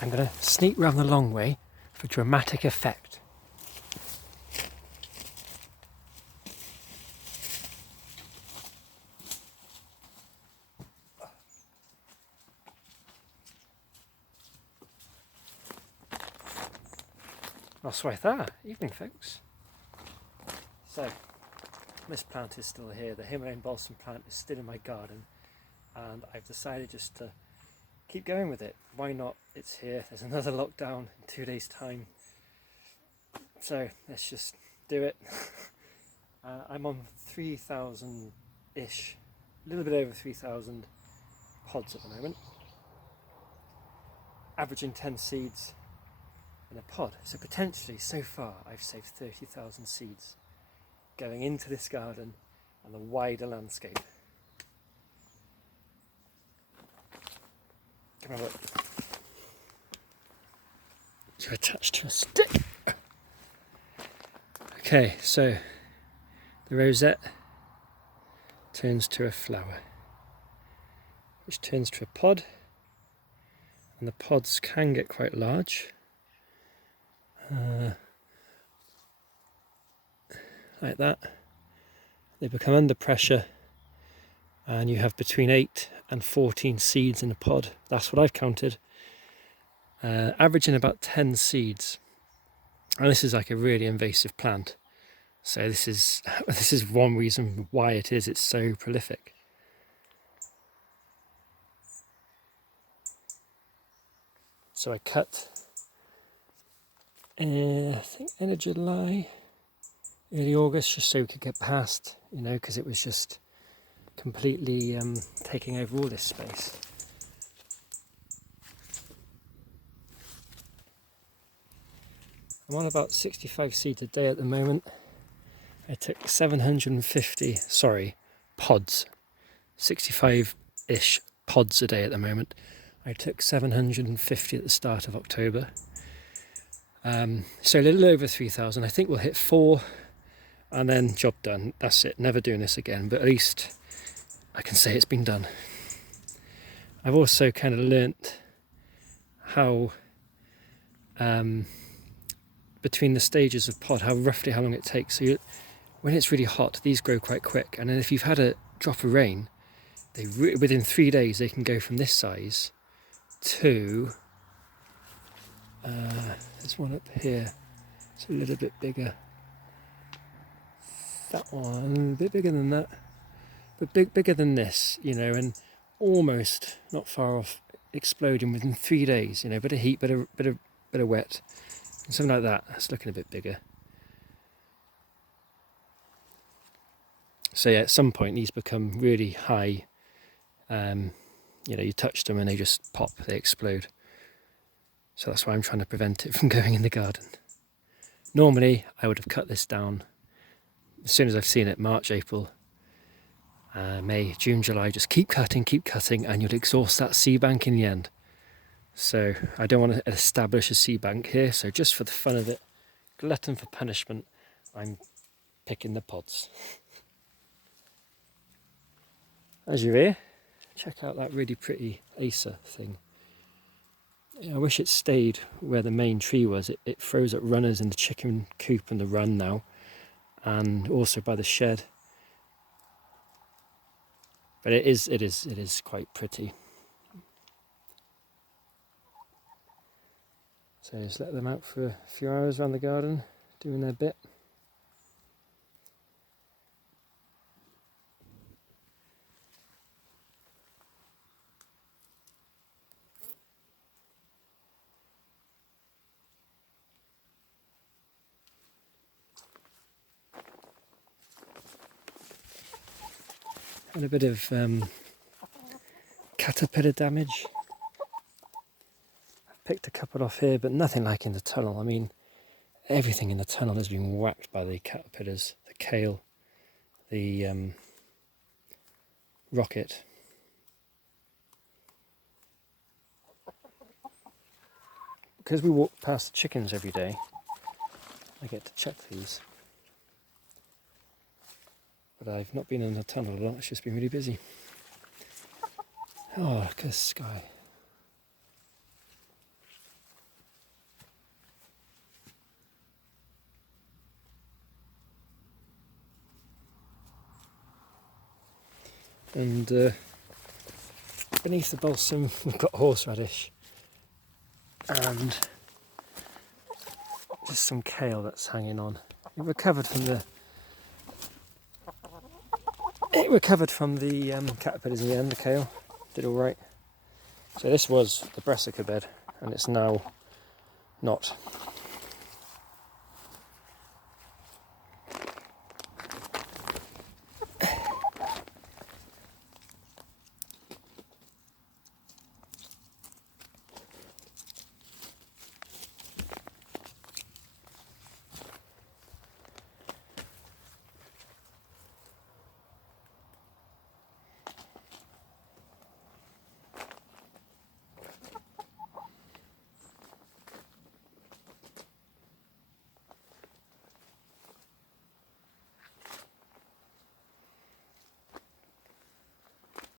I'm going to sneak round the long way for dramatic effect. Noswaith, evening folks. So, this plant is still here. The Himalayan balsam plant is still in my garden, and I've decided just to keep going with it. Why not? It's here. There's another lockdown in 2 days' time. So let's just do it. I'm on 3,000-ish, a little bit over 3,000 pods at the moment. Averaging 10 seeds in a pod. So potentially, so far, I've saved 30,000 seeds going into this garden and the wider landscape. Come on, look. So attached to a stick. Okay, so the rosette turns to a flower, which turns to a pod, and the pods can get quite large. Like that. They become under pressure, and you have between 8 and 14 seeds in a pod. That's what I've counted. Averaging about 10 seeds. And this is like a really invasive plant. So this is one reason why it's so prolific. So I cut, I think end of July, early August, just so we could get past, because it was just completely taking over all this space. I'm on about 65 seeds a day at the moment. I took 750, pods, 65-ish pods a day at the moment. I took 750 at the start of October. So a little over 3,000. I think we'll hit 4 and then job done. That's it, never doing this again, but at least I can say it's been done. I've also kind of learnt how between the stages of pod, how long it takes. So when it's really hot, these grow quite quick, and then if you've had a drop of rain, within 3 days they can go from this size to there's one up here. It's a little bit bigger. That one, a bit bigger than that, but bigger than this, and almost not far off exploding within 3 days. Bit of heat, bit of wet, and something like that. That's looking a bit bigger. So yeah, at some point these become really high. You touch them and they just pop, they explode. So that's why I'm trying to prevent it from going in the garden. Normally I would have cut this down as soon as I've seen it, March, April, May, June, July. Just keep cutting, and you'll exhaust that seed bank in the end. So I don't want to establish a seed bank here, so just for the fun of it, glutton for punishment, I'm picking the pods. As you're here, check out that really pretty Acer thing. I wish it stayed where the main tree was. It throws up runners in the chicken coop and the run now, and also by the shed. But it is quite pretty. So just let them out for a few hours around the garden, doing their bit. And a bit of caterpillar damage. I've picked a couple off here, but nothing like in the tunnel. I mean, everything in the tunnel has been whacked by the caterpillars, the kale, the rocket. Because we walk past the chickens every day, I get to check these. But I've not been in the tunnel a lot, it's just been really busy. Oh, look at the sky. And beneath the balsam we've got horseradish and just some kale that's hanging on. It recovered from the caterpillars in the end. The kale did all right. So this was the brassica bed, and it's now not.